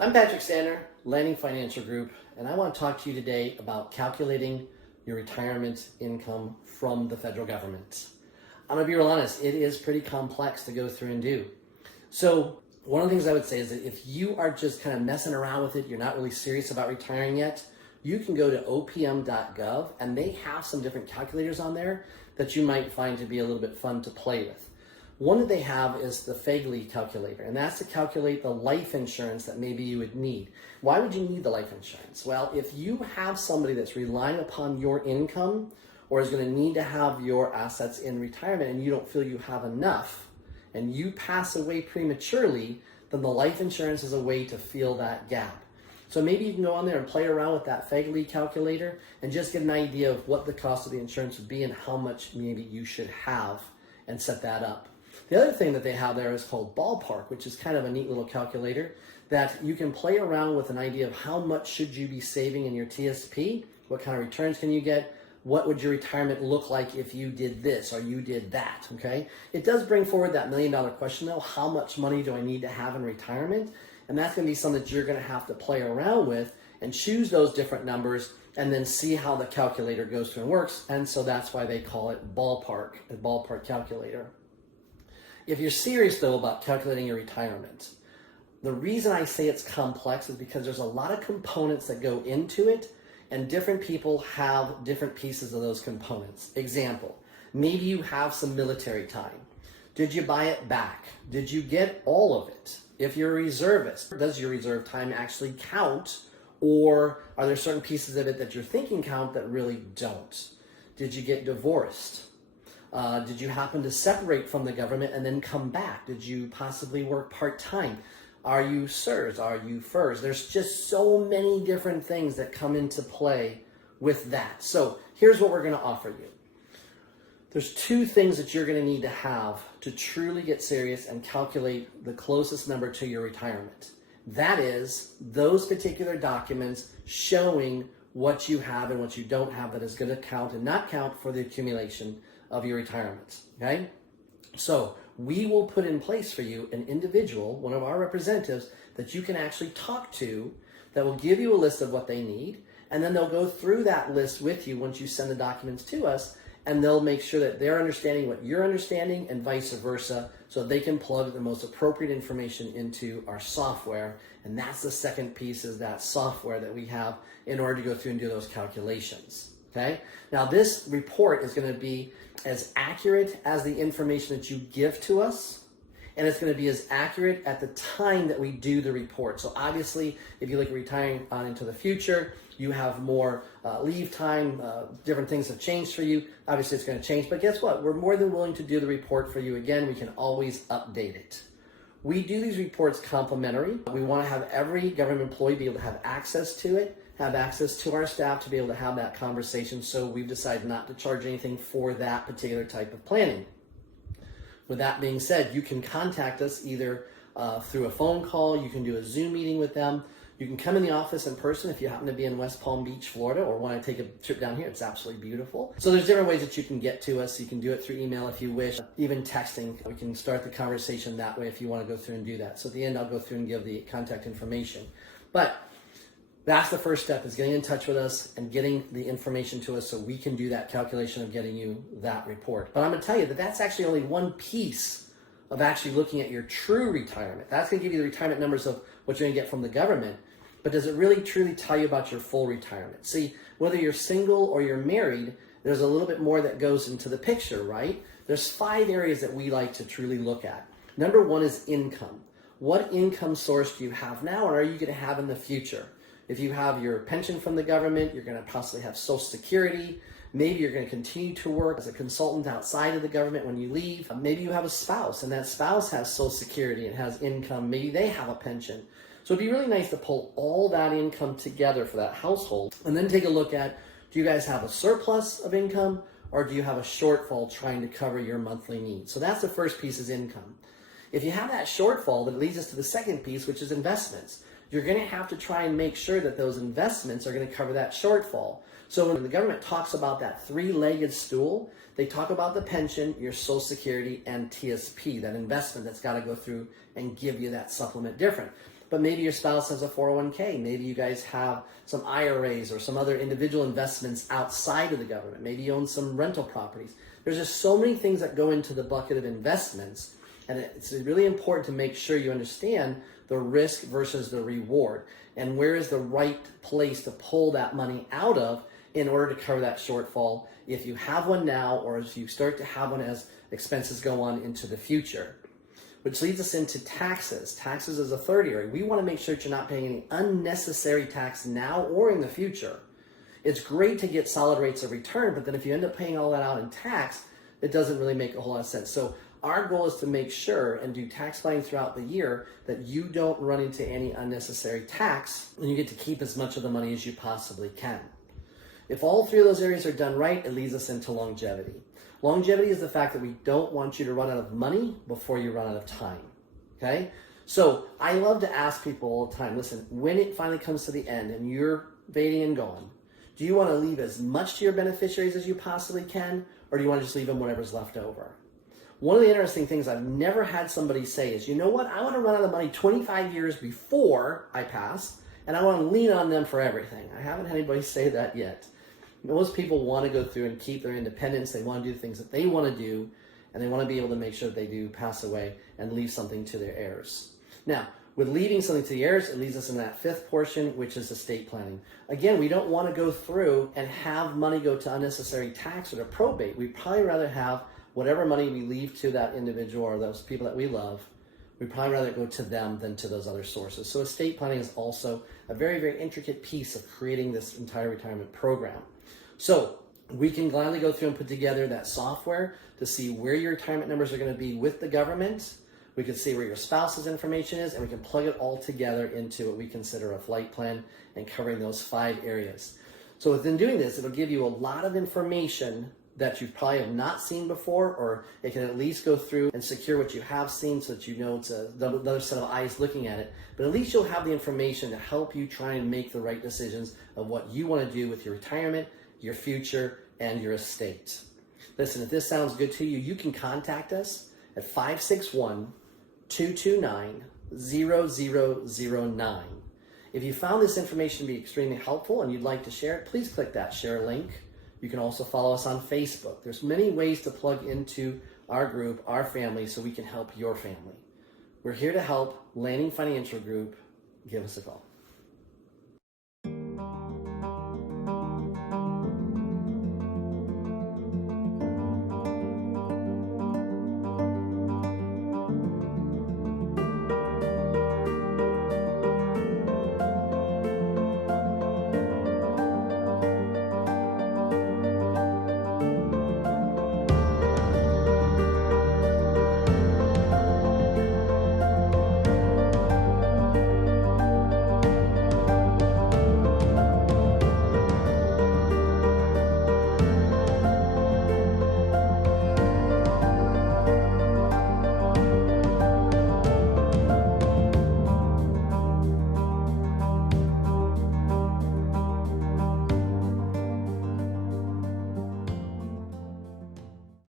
I'm Patrick Sander, Landing Financial Group, and I want to talk to you today about calculating your retirement income from the federal government. I'm going to be real honest, it is pretty complex to go through and do. So one of the things I would say is that if you are just kind of messing around with it, you're not really serious about retiring yet, you can go to opm.gov and they have some different calculators on there that you might find to be a little bit fun to play with. One that they have is the FEGLI calculator, and that's to calculate the life insurance that maybe you would need. Why would you need the life insurance? Well, if you have somebody that's relying upon your income or is going to need to have your assets in retirement and you don't feel you have enough and you pass away prematurely, then the life insurance is a way to fill that gap. So maybe you can go on there and play around with that FEGLI calculator and just get an idea of what the cost of the insurance would be and how much maybe you should have and set that up. The other thing that they have there is called Ballpark, which is kind of a neat little calculator that you can play around with an idea of how much should you be saving in your TSP, what kind of returns can you get, what would your retirement look like if you did this or you did that, okay? It does bring forward that $1 million question though, how much money do I need to have in retirement? And that's gonna be something that you're gonna have to play around with and choose those different numbers and then see how the calculator goes through and works. And so that's why they call it Ballpark, a Ballpark calculator. If you're serious though about calculating your retirement, the reason I say it's complex is because there's a lot of components that go into it and different people have different pieces of those components. Example, maybe you have some military time. Did you buy it back? Did you get all of it? If you're a reservist, does your reserve time actually count, or are there certain pieces of it that you're thinking count that really don't? Did you get divorced? Did you happen to separate from the government and then come back? Did you possibly work part-time? Are you SIRS? Are you FERS? There's just so many different things that come into play with that. So here's what we're going to offer you. There's two things that you're going to need to have to truly get serious and calculate the closest number to your retirement. That is those particular documents showing what you have and what you don't have that is going to count and not count for the accumulation of your retirement, okay? So we will put in place for you an individual, one of our representatives, that you can actually talk to that will give you a list of what they need, and then they'll go through that list with you once you send the documents to us, and they'll make sure that they're understanding what you're understanding and vice versa, so they can plug the most appropriate information into our software. And that's the second piece, is that software that we have in order to go through and do those calculations. Okay? Now this report is going to be as accurate as the information that you give to us, and it's going to be as accurate at the time that we do the report. So obviously, if you look at retiring on into the future, you have more leave time, different things have changed for you. Obviously, it's going to change, but guess what? We're more than willing to do the report for you. Again, we can always update it. We do these reports complimentary. We want to have every government employee be able to have access to it, have access to our staff to be able to have that conversation. So we've decided not to charge anything for that particular type of planning. With that being said, you can contact us either through a phone call, you can do a Zoom meeting with them, you can come in the office in person if you happen to be in West Palm Beach, Florida, or want to take a trip down here. It's absolutely beautiful. So there's different ways that you can get to us. You can do it through email if you wish, even texting. We can start the conversation that way if you want to go through and do that. So at the end, I'll go through and give the contact information. But that's the first step, is getting in touch with us and getting the information to us so we can do that calculation of getting you that report. But I'm going to tell you that that's actually only one piece of actually looking at your true retirement. That's going to give you the retirement numbers of what you're going to get from the government. But does it really truly tell you about your full retirement? See, whether you're single or you're married, there's a little bit more that goes into the picture, right? There's 5 areas that we like to truly look at. Number 1 is income. What income source do you have now, and are you going to have in the future? If you have your pension from the government, you're going to possibly have Social Security. Maybe you're going to continue to work as a consultant outside of the government when you leave. Maybe you have a spouse, and that spouse has Social Security and has income. Maybe they have a pension. So it'd be really nice to pull all that income together for that household and then take a look at, do you guys have a surplus of income, or do you have a shortfall trying to cover your monthly needs? So that's the first piece, is income. If you have that shortfall, that leads us to the second piece, which is investments. You're going to have to try and make sure that those investments are going to cover that shortfall. So when the government talks about that 3-legged stool, they talk about the pension, your Social Security, and TSP, that investment that's got to go through and give you that supplement different. but maybe your spouse has a 401k. Maybe you guys have some IRAs or some other individual investments outside of the government. Maybe you own some rental properties. There's just so many things that go into the bucket of investments, and it's really important to make sure you understand the risk versus the reward, and where is the right place to pull that money out of in order to cover that shortfall if you have one now, or if you start to have one as expenses go on into the future. Which leads us into taxes. Taxes is a third area. We want to make sure that you're not paying any unnecessary tax now or in the future. It's great to get solid rates of return, but then if you end up paying all that out in tax, it doesn't really make a whole lot of sense. So our goal is to make sure and do tax planning throughout the year that you don't run into any unnecessary tax, and you get to keep as much of the money as you possibly can. If all three of those areas are done right, it leads us into longevity. Longevity is the fact that we don't want you to run out of money before you run out of time, okay? So I love to ask people all the time, listen, when it finally comes to the end and you're fading and gone, do you want to leave as much to your beneficiaries as you possibly can, or do you want to just leave them whatever's left over? One of the interesting things I've never had somebody say is, you know what, I want to run out of money 25 years before I pass, and I want to lean on them for everything. I haven't had anybody say that yet. Most people want to go through and keep their independence. They want to do things that they want to do, and they want to be able to make sure that they do pass away and leave something to their heirs. Now, with leaving something to the heirs, it leads us in that fifth portion, which is estate planning. Again, we don't want to go through and have money go to unnecessary tax or to probate. We'd probably rather have whatever money we leave to that individual or those people that we love, we'd probably rather go to them than to those other sources. So estate planning is also a very, very intricate piece of creating this entire retirement program. So we can gladly go through and put together that software to see where your retirement numbers are going to be with the government. We can see where your spouse's information is, and we can plug it all together into what we consider a flight plan and covering those 5 areas. So within doing this, it'll give you a lot of information that you probably have not seen before, or it can at least go through and secure what you have seen so that you know it's another set of eyes looking at it. But at least you'll have the information to help you try and make the right decisions of what you want to do with your retirement, your future, and your estate. Listen, if this sounds good to you, you can contact us at 561-229-0009. If you found this information to be extremely helpful and you'd like to share it, please click that share link. You can also follow us on Facebook. There's many ways to plug into our group, our family, so we can help your family. We're here to help. Lanning Financial Group. Give us a call.